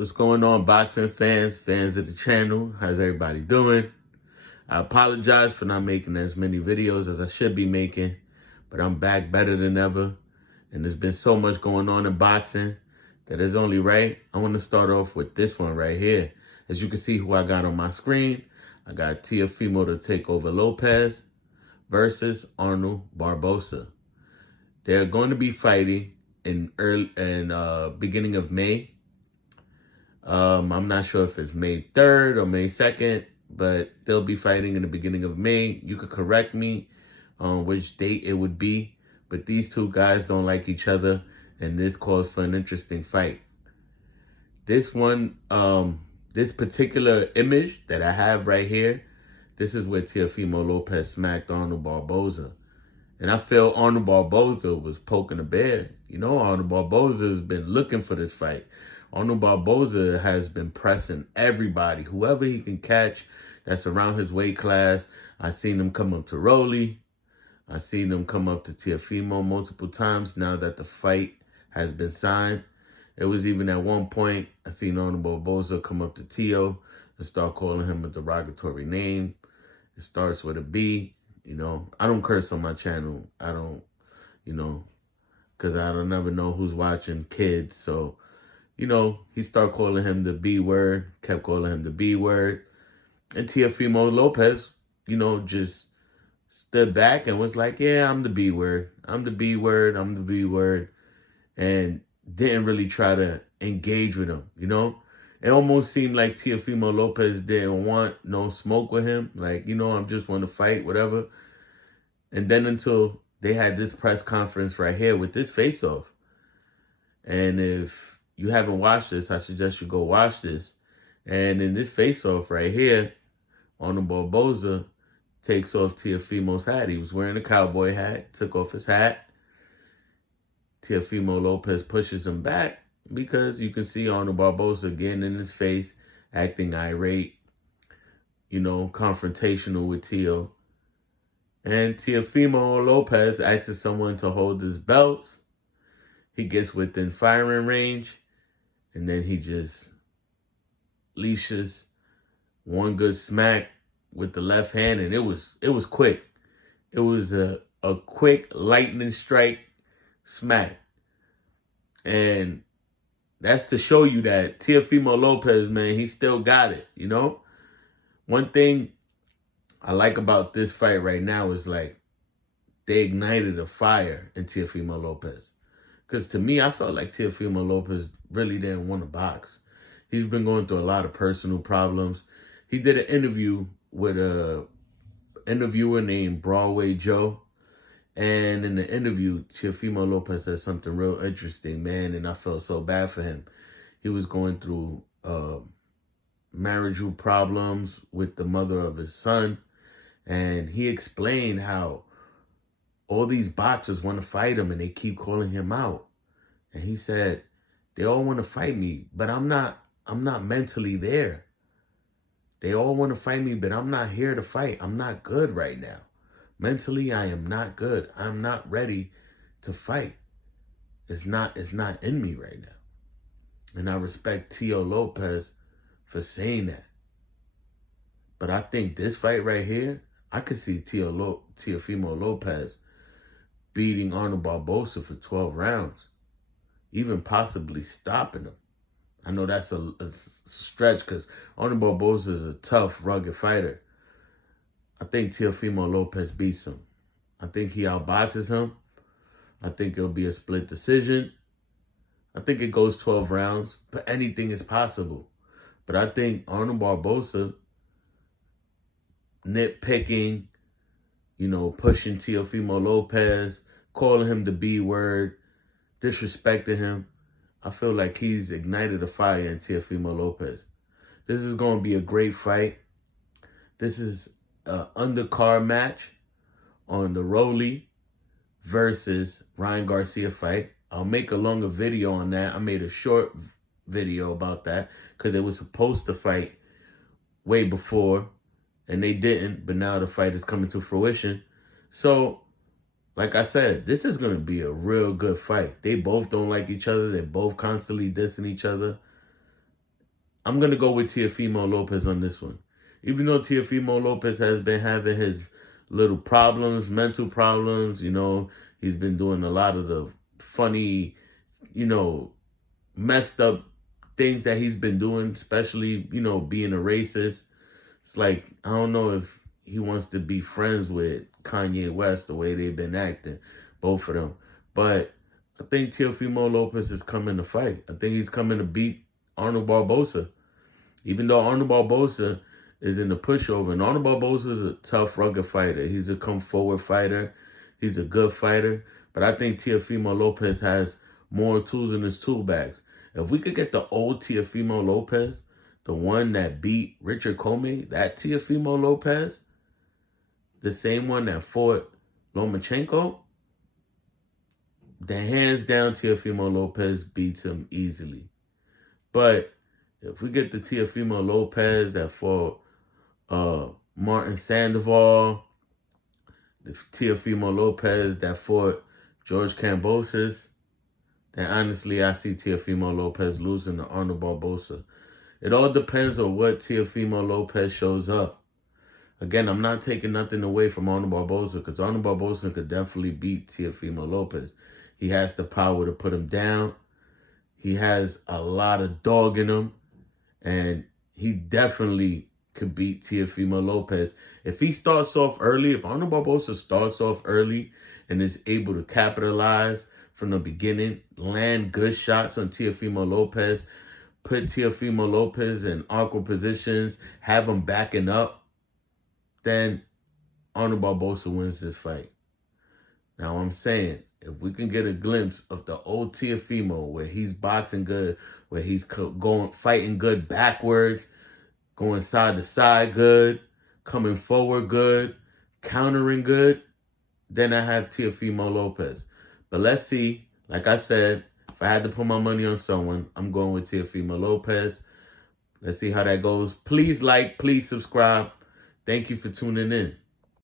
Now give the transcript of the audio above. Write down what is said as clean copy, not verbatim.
What's going on, boxing fans, fans of the channel? How's everybody doing? I apologize for not making as many videos as I should be making, but I'm back better than ever. And there's been so much going on in boxing that it's only right. I want to start off with this one right here. As you can see who I got on my screen, I got Teofimo Lopez versus Arnold Barbosa. They're going to be fighting in beginning of May. I'm not sure if it's May 3rd or May 2nd, but they'll be fighting in the beginning of May. You could correct me on which date it would be, but these two guys don't like each other, and this calls for an interesting fight. This one, this particular image that I have right here, this is where Teofimo Lopez smacked Arnold Barbosa. And I feel Arnold Barbosa was poking a bear. You know, Arnold Barbosa has been looking for this fight. Arnold Barbosa has been pressing everybody, whoever he can catch that's around his weight class. I've seen him come up to Rolly. I've seen him come up to Teofimo multiple times now that the fight has been signed. It was even at one point, I seen Arnold Barbosa come up to Teo and start calling him a derogatory name. It starts with a B. You know, I don't curse on my channel. I don't, because I don't never know who's watching, kids. So, he started calling him the B word, kept calling him the B word. And Teofimo Lopez, just stood back and was like, yeah, I'm the B word. I'm the B word. I'm the B word. And didn't really try to engage with him, It almost seemed like Teofimo Lopez didn't want no smoke with him. Like, I just want to fight, whatever. And then until they had this press conference right here with this face-off. And if you haven't watched this, I suggest you go watch this. And in this face-off right here, Arnold Barbosa takes off Teofimo's hat. He was wearing a cowboy hat, took off his hat. Teofimo Lopez pushes him back because you can see Arnold Barbosa getting in his face, acting irate, confrontational with Teo. And Teofimo Lopez asks someone to hold his belts. He gets within firing range, and then he just leashes one good smack with the left hand, and it was quick. It was a quick lightning strike smack. And that's to show you that Teofimo Lopez, man, he still got it, One thing I like about this fight right now is like they ignited a fire in Teofimo Lopez. Because to me, I felt like Teofimo Lopez really didn't want to box. He's been going through a lot of personal problems. He did an interview with a interviewer named Broadway Joe. And in the interview, Teofimo Lopez said something real interesting, man, and I felt so bad for him. He was going through marital problems with the mother of his son. And he explained how all these boxers want to fight him and they keep calling him out. And he said, they all want to fight me, but I'm not mentally there. They all want to fight me, but I'm not here to fight. I'm not good right now. Mentally, I am not good. I'm not ready to fight. It's not in me right now. And I respect Teo Lopez for saying that. But I think this fight right here, I could see Teofimo Lopez beating Arnold Barbosa for 12 rounds, even possibly stopping him. I know that's a stretch because Arnold Barbosa is a tough, rugged fighter. I think Teofimo Lopez beats him. I think he outboxes him. I think it'll be a split decision. I think it goes 12 rounds, but anything is possible. But I think Arnold Barbosa nitpicking, pushing Teofimo Lopez, calling him the B word, disrespecting him. I feel like he's ignited a fire in Teofimo Lopez. This is going to be a great fight. This is an undercard match on the Rolly versus Ryan Garcia fight. I'll make a longer video on that. I made a short video about that because it was supposed to fight way before, and they didn't, but now the fight is coming to fruition. So, like I said, this is going to be a real good fight. They both don't like each other. They're both constantly dissing each other. I'm going to go with Teofimo Lopez on this one. Even though Teofimo Lopez has been having his little problems, mental problems, he's been doing a lot of the funny, messed up things that he's been doing, especially, being a racist. It's like, I don't know if he wants to be friends with Kanye West the way they've been acting, both of them. But I think Teofimo Lopez is coming to fight. I think he's coming to beat Arnold Barbosa. Even though Arnold Barbosa is in the pushover, and Arnold Barbosa is a tough, rugged fighter. He's a come-forward fighter. He's a good fighter. But I think Teofimo Lopez has more tools in his tool bags. If we could get the old Teofimo Lopez, the one that beat Richard Comey, that Teofimo Lopez, the same one that fought Lomachenko, then hands down Teofimo Lopez beats him easily. But if we get the Teofimo Lopez that fought Martin Sandoval, the Teofimo Lopez that fought George Kambosos, then honestly, I see Teofimo Lopez losing to Arnold Barbosa. It all depends on what Teofimo Lopez shows up. Again, I'm not taking nothing away from Arnold Barbosa because Arnold Barbosa could definitely beat Teofimo Lopez. He has the power to put him down. He has a lot of dog in him. And he definitely could beat Teofimo Lopez. If he starts off early, if Arnold Barbosa starts off early and is able to capitalize from the beginning, land good shots on Teofimo Lopez, put Teofimo Lopez in awkward positions, have him backing up, then Arnold Barbosa wins this fight. Now I'm saying, if we can get a glimpse of the old Teofimo where he's boxing good, where he's fighting good backwards, going side to side good, coming forward good, countering good, then I have Teofimo Lopez. But let's see, like I said, if I had to put my money on someone, I'm going with Teofimo Lopez. Let's see how that goes. Please like, please subscribe. Thank you for tuning in.